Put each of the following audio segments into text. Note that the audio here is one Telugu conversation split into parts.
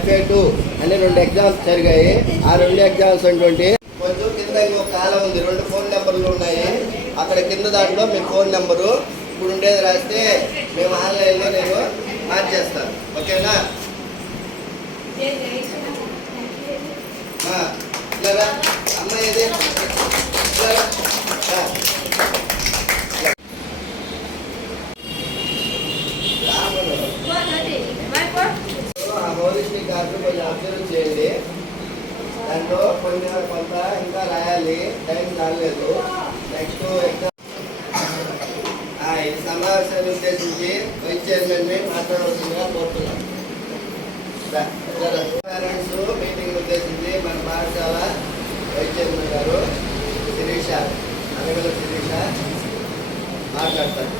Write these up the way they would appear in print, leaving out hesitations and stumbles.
FA2 అనే 2 ఎగ్జామ్స్ జరిగాయి. ఆ 2 ఎగ్జామ్స్ అంటే కొంచెం కింద ఇంకొక కాలం ఉంది, 2 ఫోన్ నెంబర్లు ఉన్నాయి. అక్కడ కింద దాంట్లో మీ ఫోన్ నెంబరు ఇప్పుడు ఉండేది రాస్తే మేము ఆన్లైన్లో నేను మార్చేస్తాను. ఓకేనా? ఇలా అమ్మాయి ఇది మౌలిష్ని కార్డు కొంచెం అబ్జర్వ్ చేయండి. దాంట్లో కొంత ఇంకా రాయాలి, టైం కాలేదు. నెక్స్ట్ ఈ సమావేశాన్ని ఉద్దేశించి వైస్ చైర్మన్ని మాట్లాడవలసిందిగా కోరుతున్నాం. పేరెంట్స్ మీటింగ్ ఉద్దేశించి మన పాఠశాల వైస్ చైర్మన్ గారు శిరీష, అనగల శిరీష మాట్లాడతారు.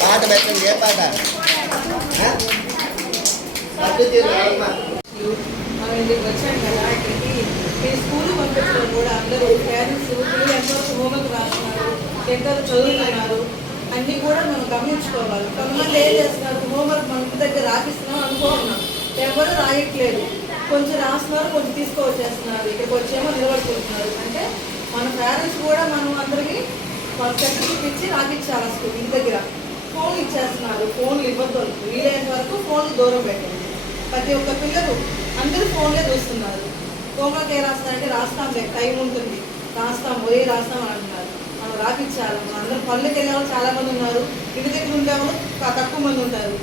పాట పెట్టండి. ఏ పాట? మనం ఇంటికి వచ్చాం కదా, ఇక్కడికి మీరు స్కూల్ పంపించడం కూడా అందరూ పేరెంట్స్ పిల్లలు ఎంతో హోంవర్క్ రాస్తున్నారు, ఎంతో చదువుతున్నారు, అన్నీ కూడా మనం గమనించుకోవాలి. కొంతమంది ఏం చేస్తున్నారు, హోంవర్క్ మన ఇంటి దగ్గర రాపిస్తున్నాం అనుకుంటున్నాం, ఎవరు రాయట్లేదు. కొంచెం రాస్తున్నారు, కొంచెం తీసుకువచ్చేస్తున్నారు, ఇక్కడికి వచ్చేమో నిలబడుకుంటున్నారు. అంటే మన పేరెంట్స్ కూడా మనం అందరికీ శ్రద్ధ చూపించి రాపించాలి. స్కూల్ ఇంటి దగ్గర ఫోన్లు ఇచ్చేస్తున్నారు, ఫోన్లు ఇవ్వద్దు, వీలైనంత వరకు ఫోన్లు దూరం పెట్టండి. ప్రతి ఒక్క పిల్లలు అందరూ ఫోన్లే చూస్తున్నారు. హోంవర్క్ ఏ రాస్తారంటే రాస్తాంలే, టైం ఉంటుంది, రాస్తాం రాస్తాం అని అంటున్నారు. మనం రాపించాలి. మనం అందరూ పనులకు వెళ్ళే వాళ్ళు చాలా మంది ఉన్నారు, ఇంటి దగ్గర ఉండే వాళ్ళు తక్కువ మంది ఉంటారు.